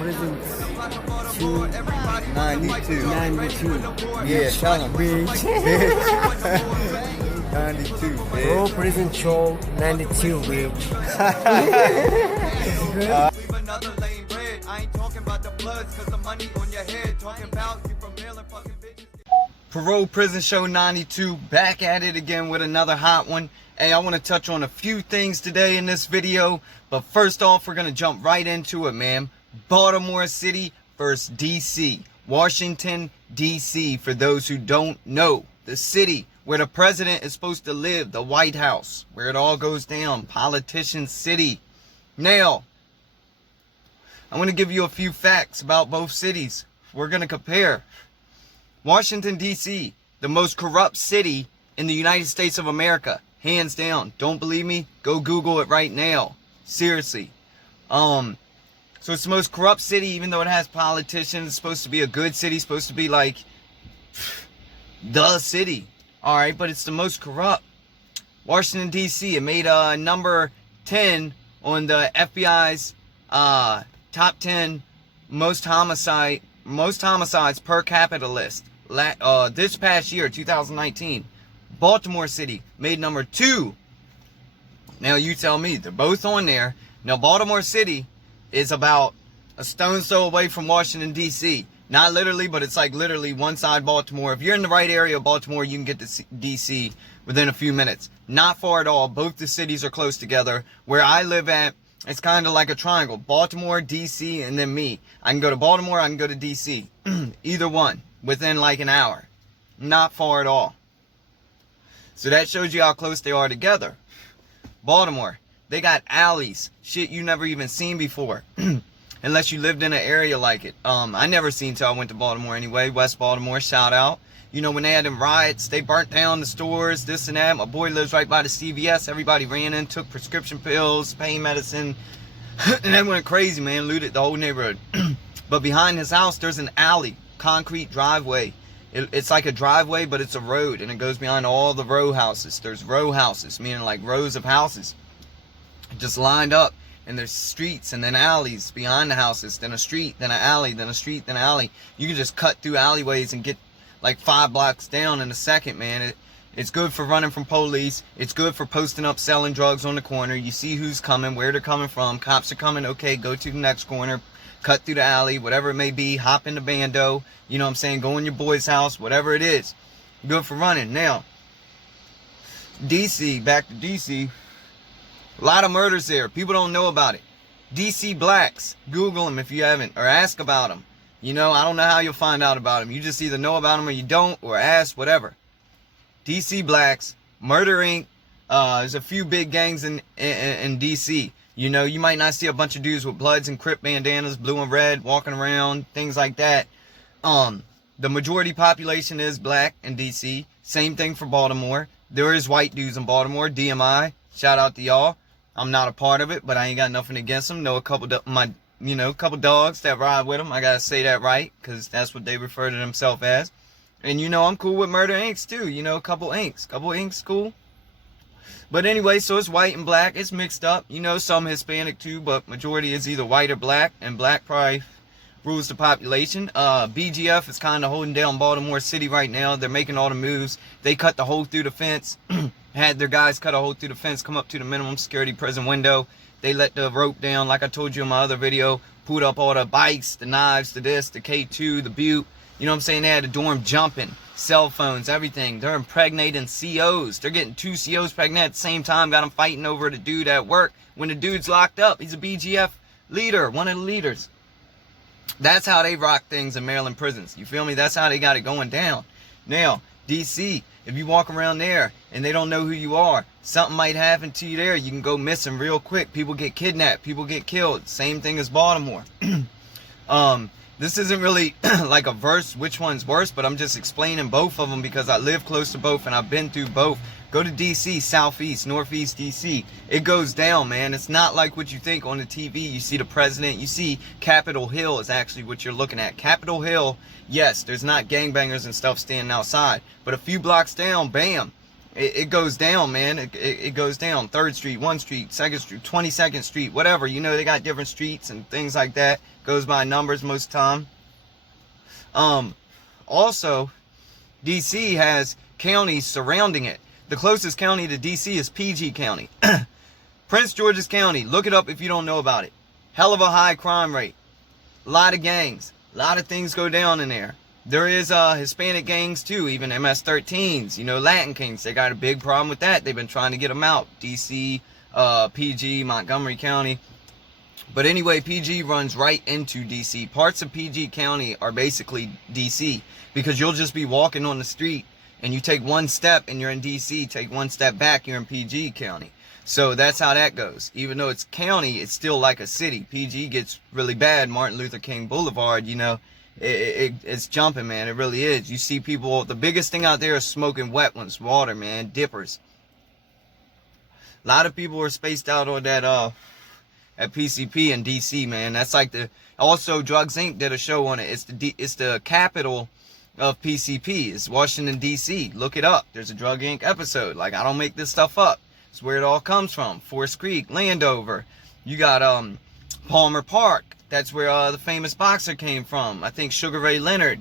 Prison 292. 92. Yeah, tell him. Bitch. 92, Parole bitch. Prison Troll 92, bitch. Another lane red. I ain't talking about the bloods, cause the money on your head. Talking about you from mailing fucking bitches. Parole Prison Show 92, back at it again with another hot one. Hey, I want to touch on a few things today in this video, but first off, we're going to jump right into it, man. Baltimore City versus D.C. Washington, D.C., for those who don't know. The city where the president is supposed to live, the White House, where it all goes down, politician city. Now, I'm going to give you a few facts about both cities. We're going to compare. Washington, D.C., the most corrupt city in the United States of America. Hands down. Don't believe me? Go Google it right now. Seriously. So it's the most corrupt city, even though it has politicians. It's supposed to be a good city. It's supposed to be like the city. Alright, but it's the most corrupt. Washington, D.C., it made number 10 on the FBI's top 10 most homicides per capita list. This past year, 2019. Baltimore City made number 2. Now you tell me, they're both on there. Now Baltimore City is about a stone's throw away from Washington, D.C. Not literally, but it's like literally one side Baltimore. If you're in the right area of Baltimore, you can get to D.C. within a few minutes. Not far at all. Both the cities are close together. Where I live at, it's kind of like a triangle. Baltimore, D.C., and then me. I can go to Baltimore, I can go to D.C. Either one. Within like an hour. Not far at all. So that shows you how close they are together. Baltimore, they got alleys. Shit you never even seen before. Unless you lived in an area like it. I never seen till I went to Baltimore anyway. West Baltimore, shout out. You know, when they had them riots, they burnt down the stores, this and that. My boy lives right by the CVS. Everybody ran in, took prescription pills, pain medicine. And that went crazy, man. Looted the whole neighborhood. But behind his house, there's an alley. Concrete driveway. It's like a driveway, but it's a road, and it goes behind all the row houses. There's row houses, meaning like rows of houses just lined up, and there's streets and then alleys behind the houses, then a street, then an alley, then a street, then an alley. You can just cut through alleyways and get like 5 blocks down in a second, man. It's good for running from police. It's good for posting up selling drugs on the corner. You see who's coming, where they're coming from. Cops are coming, okay, go to the next corner. Cut through the alley, whatever it may be, hop in the bando, you know what I'm saying, go in your boy's house, whatever it is. Good for running. Now, DC, back to DC, a lot of murders there. People don't know about it. DC blacks, Google them if you haven't, or ask about them. You know, I don't know how you'll find out about them. You just either know about them or you don't, or ask, whatever. DC blacks, Murder Inc., there's a few big gangs in DC. You know, you might not see a bunch of dudes with Bloods and Crip bandanas, blue and red, walking around, things like that. The majority population is black in D.C. Same thing for Baltimore. There is white dudes in Baltimore, DMI. Shout out to y'all. I'm not a part of it, but I ain't got nothing against them. Know a couple couple dogs that ride with them. I gotta say that right, because that's what they refer to themselves as. And you know, I'm cool with Murder Inc. too. You know, couple Incs cool. But anyway, so it's white and black. It's mixed up. You know, some Hispanic too, but majority is either white or black. And black probably rules the population. BGF is kind of holding down Baltimore City right now. They're making all the moves. They cut the hole through the fence. Had their guys cut a hole through the fence, come up to the minimum security prison window. They let the rope down, like I told you in my other video. Pulled up all the bikes, the knives, the this, the K2, the Butte. You know what I'm saying? They had the dorm jumping. Cell phones, everything. They're impregnating COs. They're getting 2 COs pregnant at the same time. Got them fighting over the dude at work when the dude's locked up. He's a BGF leader, one of the leaders. That's how they rock things in Maryland prisons. You feel me? That's how they got it going down. Now, DC, if you walk around there and they don't know who you are, something might happen to you there. You can go missing real quick. People get kidnapped. People get killed. Same thing as Baltimore. This isn't really like a verse, which one's worse, but I'm just explaining both of them because I live close to both and I've been through both. Go to DC, Southeast, Northeast DC. It goes down, man. It's not like what you think on the TV. You see the president, you see Capitol Hill is actually what you're looking at. Capitol Hill, yes, there's not gangbangers and stuff standing outside, but a few blocks down, bam, it goes down, man. It goes down. 3rd Street, 1 Street, 2nd Street, 22nd Street, whatever. You know, they got different streets and things like that. Goes by numbers most of the time. Also, DC has counties surrounding it. The closest county to DC is PG County. Prince George's County. Look it up if you don't know about it. Hell of a high crime rate. A lot of gangs. A lot of things go down in there. There is Hispanic gangs too, even MS-13s, you know, Latin Kings. They got a big problem with that. They've been trying to get them out. DC, PG, Montgomery County. But anyway, PG runs right into DC. Parts of PG County are basically DC, because you'll just be walking on the street and you take one step and you're in DC. Take one step back, you're in PG County. So that's how that goes. Even though it's county, it's still like a city. PG gets really bad. Martin Luther King Boulevard, you know, it's jumping, man. It really is. You see people, the biggest thing out there is smoking wet ones, water, man, dippers. A lot of people are spaced out on that at PCP in DC, man. That's like also Drugs Inc. did a show on it. It's the capital of PCP. It's Washington DC. Look it up. There's a Drug Inc. episode. Like, I don't make this stuff up. It's where it all comes from. Forest Creek, Landover. You got Palmer Park. That's where the famous boxer came from. I think Sugar Ray Leonard.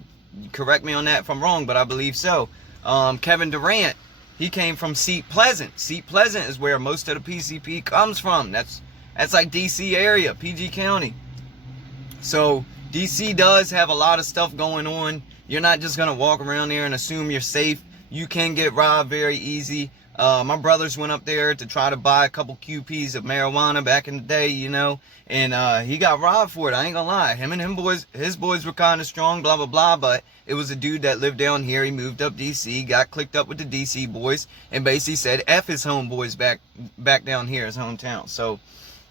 Correct me on that if I'm wrong, but I believe so. Kevin Durant. He came from Seat Pleasant. Seat Pleasant is where most of the PCP comes from. That's like DC area, PG County. So DC does have a lot of stuff going on. You're not just gonna walk around there and assume you're safe. You can get robbed very easy. My brothers went up there to try to buy a couple QPs of marijuana back in the day, you know, and he got robbed for it. I ain't gonna lie. Him and his boys were kind of strong, blah, blah, blah, but it was a dude that lived down here. He moved up DC, got clicked up with the DC boys, and basically said F his homeboys back down here, his hometown. So,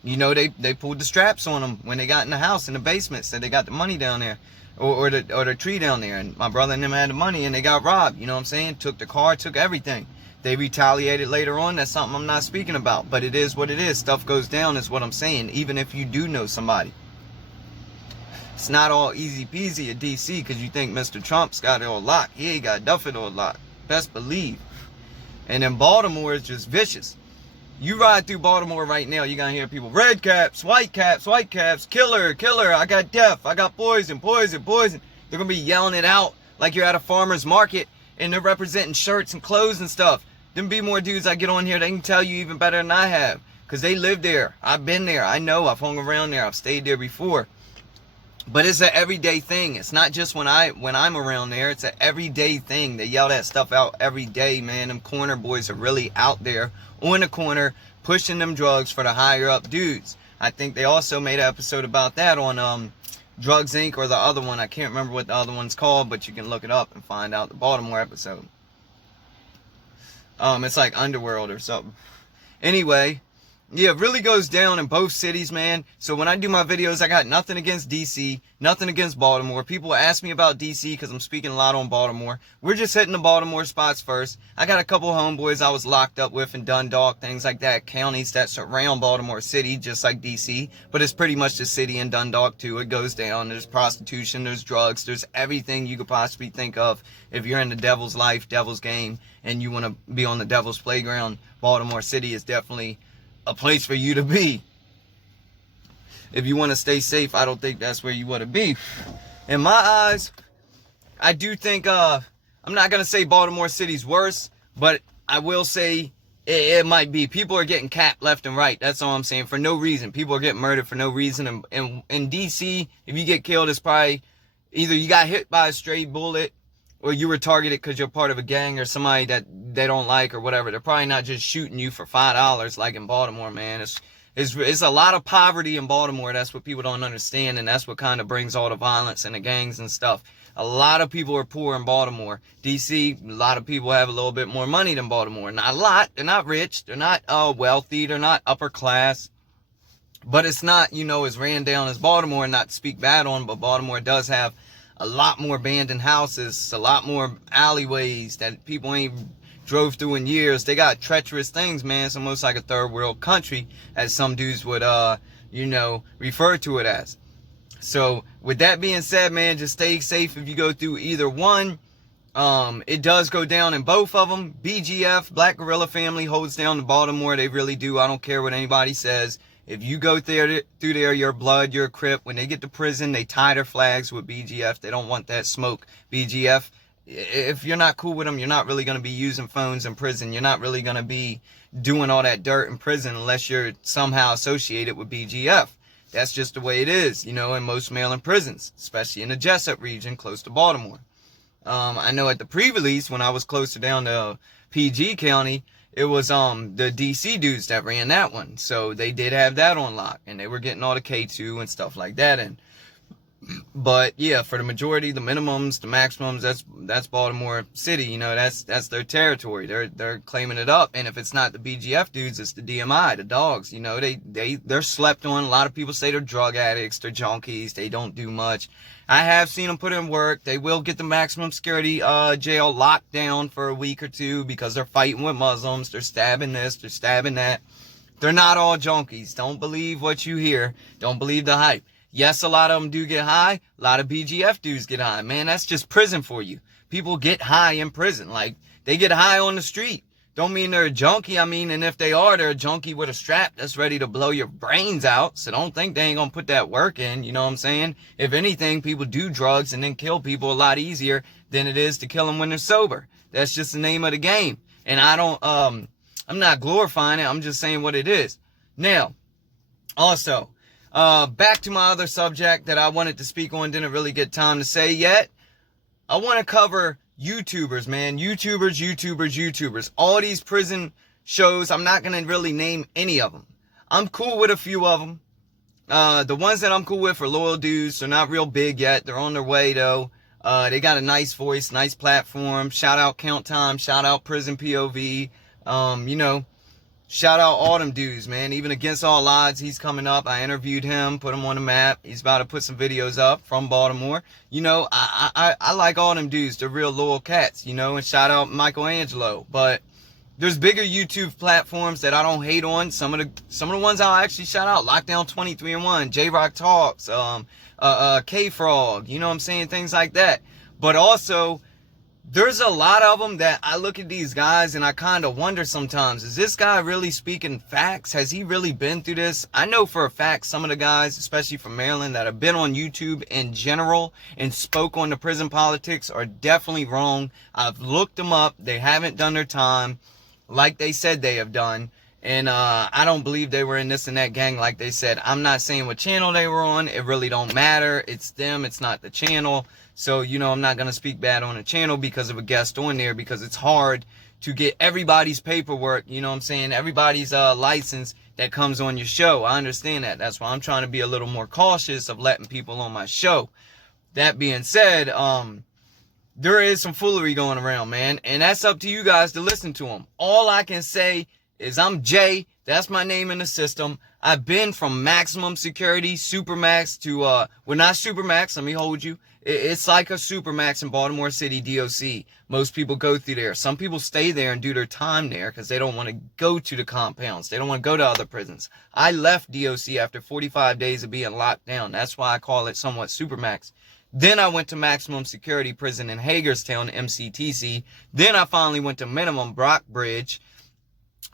you know, they pulled the straps on him when they got in the house, in the basement, said they got the money down there, or the tree down there, and my brother and them had the money, and they got robbed, you know what I'm saying? Took the car, took everything. They retaliated later on. That's something I'm not speaking about. But it is what it is. Stuff goes down is what I'm saying. Even if you do know somebody. It's not all easy peasy at DC because you think Mr. Trump's got it all locked. He ain't got nothing all locked. Best believe. And then Baltimore is just vicious. You ride through Baltimore right now, you're going to hear people, red caps, white caps, killer, killer, I got death, I got poison, poison, poison. They're going to be yelling it out like you're at a farmer's market and they're representing shirts and clothes and stuff. Them be more dudes I get on here, they can tell you even better than I have. Because they live there. I've been there. I know. I've hung around there. I've stayed there before. But it's an everyday thing. It's not just when I'm around there. It's an everyday thing. They yell that stuff out every day, man. Them corner boys are really out there on the corner pushing them drugs for the higher up dudes. I think they also made an episode about that on Drugs Inc. or the other one. I can't remember what the other one's called, but you can look it up and find out the Baltimore episode. It's like Underworld or something. Anyway, yeah, it really goes down in both cities, man. So when I do my videos, I got nothing against DC, nothing against Baltimore. People ask me about DC because I'm speaking a lot on Baltimore. We're just hitting the Baltimore spots first. I got a couple homeboys I was locked up with in Dundalk, things like that. Counties that surround Baltimore City, just like DC. But it's pretty much the city in Dundalk, too. It goes down. There's prostitution, there's drugs, there's everything you could possibly think of. If you're in the devil's life, devil's game, and you want to be on the devil's playground, Baltimore City is definitely a place for you to be. If you want to stay safe, I don't think that's where you want to be. In my eyes, I do think, I'm not going to say Baltimore City's worse, but I will say it might be. People are getting capped left and right. That's all I'm saying. For no reason. People are getting murdered for no reason. And in DC, if you get killed, it's probably either you got hit by a stray bullet or you were targeted because you're part of a gang or somebody that they don't like or whatever. They're probably not just shooting you for $5 like in Baltimore, man. It's a lot of poverty in Baltimore. That's what people don't understand, and that's what kind of brings all the violence and the gangs and stuff. A lot of people are poor in Baltimore. DC, a lot of people have a little bit more money than Baltimore. Not a lot. They're not rich. They're not wealthy. They're not upper class. But it's not, as ran down as Baltimore, not to speak bad on, but Baltimore does have a lot more abandoned houses, a lot more alleyways that people ain't drove through in years. They got treacherous things, man. It's almost like a third world country, as some dudes would, refer to it as. So, with that being said, man, just stay safe if you go through either one. It does go down in both of them. BGF, Black Gorilla Family, holds down the Baltimore. They really do. I don't care what anybody says. If you go through there, you're blood, you're a Crip. When they get to prison, they tie their flags with BGF. They don't want that smoke. BGF, if you're not cool with them, you're not really going to be using phones in prison. You're not really going to be doing all that dirt in prison unless you're somehow associated with BGF. That's just the way it is, you know, in most Maryland prisons, especially in the Jessup region close to Baltimore. I know at the pre-release, when I was closer down to PG County, it was the DC dudes that ran that one. So they did have that on lock, and they were getting all the K2 and stuff like that in. But yeah, for the majority, the minimums, the maximums, that's Baltimore City, you know, that's their territory. They're claiming it up. And if it's not the BGF dudes, it's the DMI, the dogs, you know, they're slept on. A lot of people say they're drug addicts, they're junkies, they don't do much. I have seen them put in work. They will get the maximum security jail locked down for a week or two because they're fighting with Muslims. They're stabbing this, they're stabbing that. They're not all junkies. Don't believe what you hear. Don't believe the hype. Yes, a lot of them do get high. A lot of BGF dudes get high. Man, that's just prison for you. People get high in prison. Like, they get high on the street. Don't mean they're a junkie. I mean, and if they are, they're a junkie with a strap that's ready to blow your brains out. So don't think they ain't gonna put that work in. You know what I'm saying? If anything, people do drugs and then kill people a lot easier than it is to kill them when they're sober. That's just the name of the game. And I'm not glorifying it. I'm just saying what it is. Now, also, back to my other subject that I wanted to speak on, didn't really get time to say yet. I want to cover YouTubers, man. YouTubers. All these prison shows, I'm not going to really name any of them. I'm cool with a few of them. The ones that I'm cool with are loyal dudes. They're not real big yet. They're on their way, though. They got a nice voice, nice platform. Shout out Count Time. Shout out Prison POV. You know, shout out all them dudes, man. Even Against All Odds, he's coming up. I interviewed him, put him on the map. He's about to put some videos up from Baltimore. You know, I like all them dudes. They're real loyal cats, you know. And shout out Michelangelo. But there's bigger YouTube platforms that I don't hate on. Some of the ones I'll actually shout out: Lockdown 23-1, J-Rock Talks, K-Frog. You know what I'm saying? Things like that. But also, there's a lot of them that I look at these guys and I kind of wonder sometimes, is this guy really speaking facts? Has he really been through this? I know for a fact some of the guys, especially from Maryland, that have been on YouTube in general and spoke on the prison politics are definitely wrong. I've looked them up. They haven't done their time like they said they have done. And I don't believe they were in this and that gang like they said. I'm not saying what channel they were on. It really don't matter. It's them. It's not the channel. So, you know, I'm not going to speak bad on a channel because of a guest on there, because it's hard to get everybody's paperwork, you know what I'm saying, everybody's license that comes on your show. I understand that. That's why I'm trying to be a little more cautious of letting people on my show. That being said, there is some foolery going around, man, and that's up to you guys to listen to them. All I can say is I'm Jay. That's my name in the system. I've been from maximum security, supermax to, well, not supermax, let me hold you. It's like a supermax in Baltimore City, DOC. Most people go through there. Some people stay there and do their time there because they don't want to go to the compounds. They don't want to go to other prisons. I left DOC after 45 days of being locked down. That's why I call it somewhat supermax. Then I went to maximum security prison in Hagerstown, MCTC. Then I finally went to minimum Brockbridge.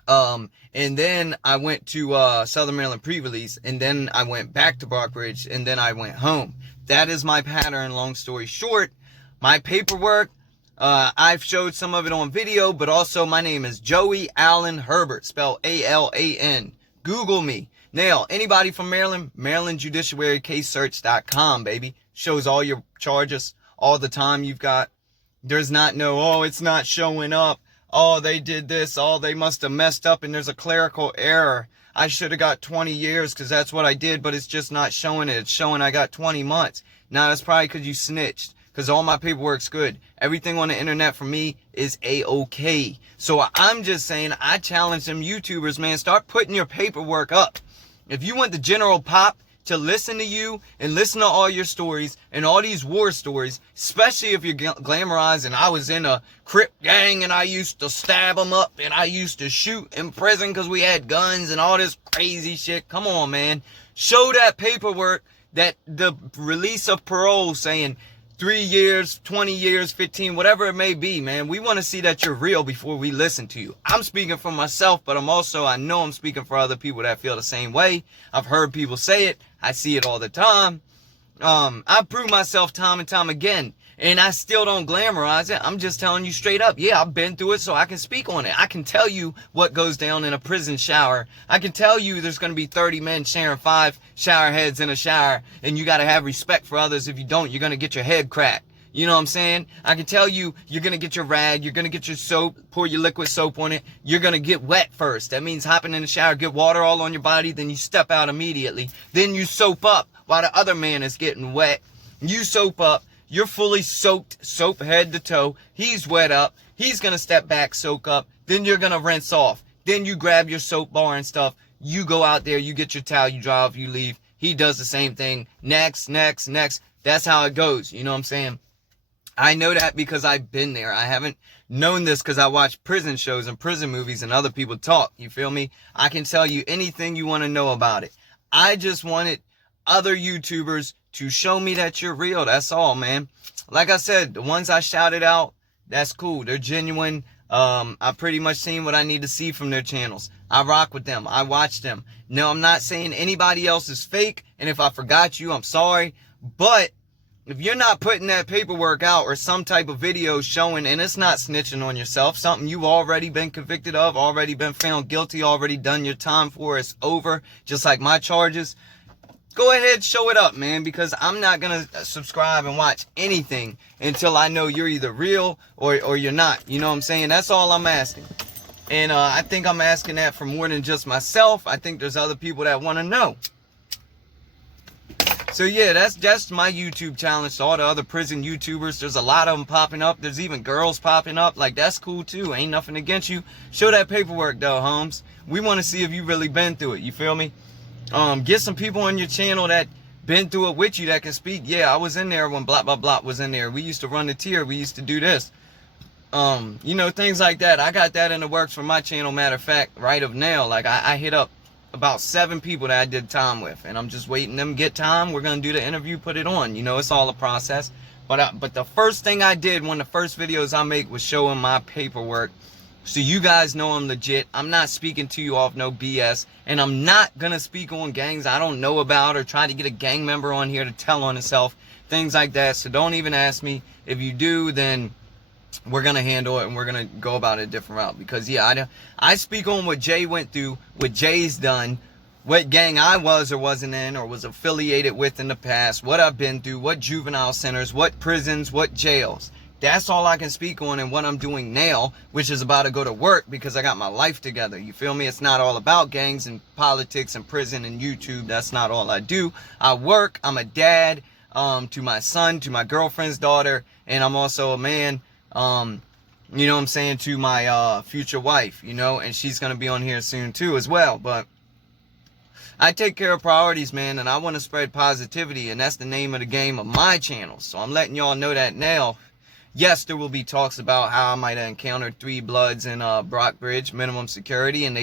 And then I went to Southern Maryland pre-release, and then I went back to Brockbridge, and then I went home. That is my pattern, long story short. My paperwork, I've showed some of it on video, but also my name is Joey Allen Herbert, spelled A-L-A-N. Google me. Now, anybody from Maryland, MarylandJudiciaryCaseSearch.com, baby. Shows all your charges, all the time you've got. There's not no, oh, it's not showing up. Oh, they did this. Oh, they must have messed up and there's a clerical error. I should have got 20 years because that's what I did, but it's just not showing it. It's showing I got 20 months. Now, that's probably because you snitched, because all my paperwork's good. Everything on the internet for me is A-OK. So I'm just saying, I challenge them YouTubers, man, start putting your paperwork up. If you want the general pop to listen to you and listen to all your stories and all these war stories, especially if you're glamorizing, I was in a Crip gang and I used to stab them up and I used to shoot in prison because we had guns and all this crazy shit. Come on, man. Show that paperwork, that the release of parole saying 3 years, 20 years, 15, whatever it may be, man. We want to see that you're real before we listen to you. I'm speaking for myself, but I know I'm speaking for other people that feel the same way. I've heard people say it. I see it all the time. I've proved myself time and time again, and I still don't glamorize it. I'm just telling you straight up. Yeah, I've been through it, so I can speak on it. I can tell you what goes down in a prison shower. I can tell you there's going to be 30 men sharing 5 shower heads in a shower, and you got to have respect for others. If you don't, you're going to get your head cracked. You know what I'm saying? I can tell you, you're going to get your rag, you're going to get your soap, pour your liquid soap on it. You're going to get wet first. That means hopping in the shower, get water all on your body, then you step out immediately. Then you soap up while the other man is getting wet. You soap up. You're fully soaked, soap head to toe. He's wet up. He's going to step back, soak up. Then you're going to rinse off. Then you grab your soap bar and stuff. You go out there, you get your towel, you dry off, you leave. He does the same thing. Next. That's how it goes. You know what I'm saying? I know that because I've been there. I haven't known this because I watch prison shows and prison movies and other people talk. You feel me? I can tell you anything you want to know about it. I just wanted other YouTubers to show me that you're real. That's all, man. Like I said, the ones I shouted out, that's cool. They're genuine. I pretty much seen what I need to see from their channels. I rock with them. I watch them. No, I'm not saying anybody else is fake. And if I forgot you, I'm sorry. But if you're not putting that paperwork out or some type of video showing, and it's not snitching on yourself, something you've already been convicted of, already been found guilty, already done your time for, it's over, just like my charges, go ahead, show it up, man, because I'm not going to subscribe and watch anything until I know you're either real or you're not. You know what I'm saying? That's all I'm asking. And I think I'm asking that for more than just myself. I think there's other people that want to know. So yeah, that's my YouTube challenge to all the other prison YouTubers. There's a lot of them popping up. There's even girls popping up. Like, that's cool too. Ain't nothing against you. Show that paperwork though, Holmes. We want to see if you really been through it. You feel me? Get some people on your channel that been through it with you that can speak. Yeah, I was in there when blah blah blah was in there. We used to run the tier. We used to do this. You know, things like that. I got that in the works for my channel. Matter of fact, right of now, like I hit up about 7 people that I did time with, and I'm just waiting them to get time. We're gonna do the interview, put it on. You know, it's all a process. But the first thing I did, one of the first videos I make, was showing my paperwork, so you guys know I'm legit. I'm not speaking to you off no BS, and I'm not gonna speak on gangs I don't know about or try to get a gang member on here to tell on himself, things like that. So don't even ask me. If you do, then we're gonna handle it and we're gonna go about it a different route. Because yeah, I speak on what Jay went through, what Jay's done, what gang I was or wasn't in or was affiliated with in the past, what I've been through, what juvenile centers, what prisons, what jails. That's all I can speak on, and what I'm doing now, which is about to go to work because I got my life together. You feel me? It's not all about gangs and politics and prison and YouTube. That's not all I do. I work. I'm a dad to my son, to my girlfriend's daughter, and I'm also a man. You know what I'm saying, to my future wife, you know, and she's gonna be on here soon too as well. But I take care of priorities, man, and I want to spread positivity, and that's the name of the game of my channel. So I'm letting y'all know that now. Yes, there will be talks about how I might have encountered 3 Bloods in Brockbridge, minimum security, and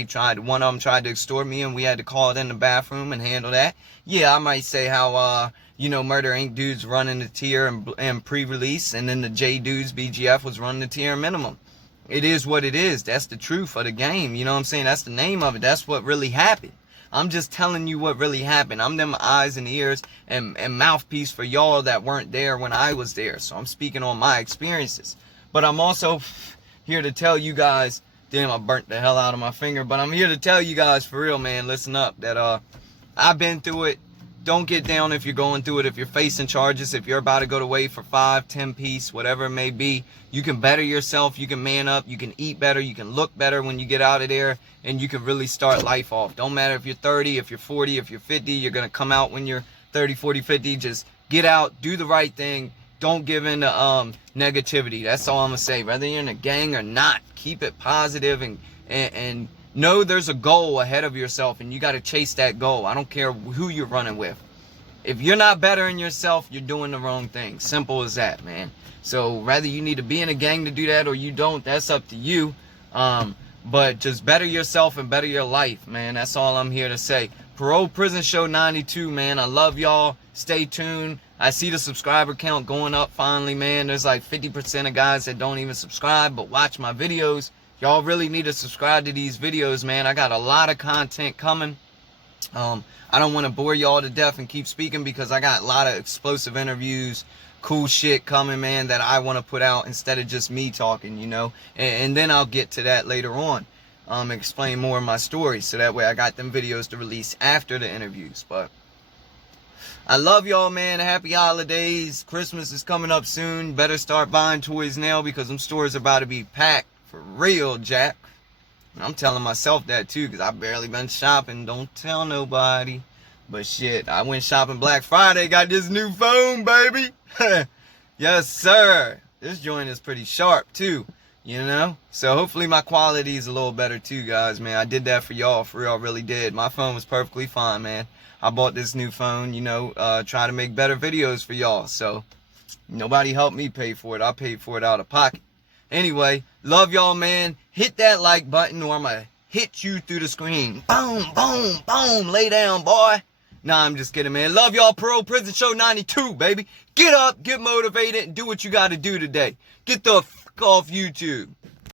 one of them tried to extort me, and we had to call it in the bathroom and handle that. Yeah, I might say how, you know, Murder Inc. dudes running the tier and pre-release, and then the J dudes, BGF, was running the tier minimum. It is what it is. That's the truth of the game. You know what I'm saying? That's the name of it. That's what really happened. I'm just telling you what really happened. I'm them eyes and ears and mouthpiece for y'all that weren't there when I was there. So I'm speaking on my experiences. But I'm also here to tell you guys, damn, I burnt the hell out of my finger. But I'm here to tell you guys for real, man, listen up, that I've been through it. Don't get down if you're going through it. If you're facing charges, if you're about to go to wait for 5, 10 piece, whatever it may be, you can better yourself. You can man up. You can eat better. You can look better when you get out of there, and you can really start life off. Don't matter if you're 30, if you're 40, if you're 50, you're going to come out when you're 30, 40, 50. Just get out, do the right thing. Don't give in to negativity. That's all I'm going to say. Whether you're in a gang or not, keep it positive and know there's a goal ahead of yourself, and you got to chase that goal. I don't care who you're running with. If you're not bettering yourself, you're doing the wrong thing. Simple as that, man. So whether you need to be in a gang to do that or you don't, that's up to you. But just better yourself and better your life, man. That's all I'm here to say. Parole Prison Show 92, man. I love y'all. Stay tuned. I see the subscriber count going up finally, man. There's like 50% of guys that don't even subscribe but watch my videos. Y'all really need to subscribe to these videos, man. I got a lot of content coming. I don't want to bore y'all to death and keep speaking because I got a lot of explosive interviews, cool shit coming, man, that I want to put out instead of just me talking, you know. And then I'll get to that later on. Explain more of my story, so that way I got them videos to release after the interviews. But I love y'all, man. Happy holidays. Christmas is coming up soon. Better start buying toys now because them stores are about to be packed for real, Jack. I'm telling myself that too because I barely been shopping. Don't tell nobody. But shit, I went shopping Black Friday. Got this new phone, baby. Yes, sir. This joint is pretty sharp too. You know, so hopefully my quality is a little better too, guys, man. I did that for y'all, for real, I really did. My phone was perfectly fine, man. I bought this new phone, you know, try to make better videos for y'all. So nobody helped me pay for it. I paid for it out of pocket. Anyway, love y'all, man. Hit that like button or I'm gonna hit you through the screen. Boom, boom, boom. Lay down, boy. Nah, I'm just kidding, man. Love y'all. Parole Prison Show 92, baby. Get up, get motivated, and do what you gotta do today. Get the off YouTube.